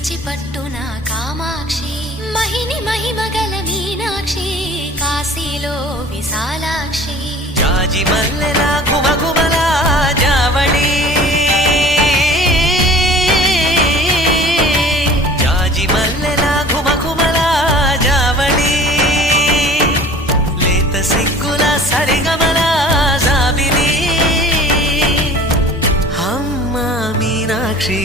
కంచి పట్టున కామాక్షి మహిని మహిమగల మీనాక్షి కాశీలో విశాలాక్షి జాజి మల్లెలా ఘుమఘుమలా జావళి జాజి మల్లెలా ఘుమఘుమలా జావళి లేత సిగ్గుల సరిగమల జాబిలి అమ్మ మీనాక్షి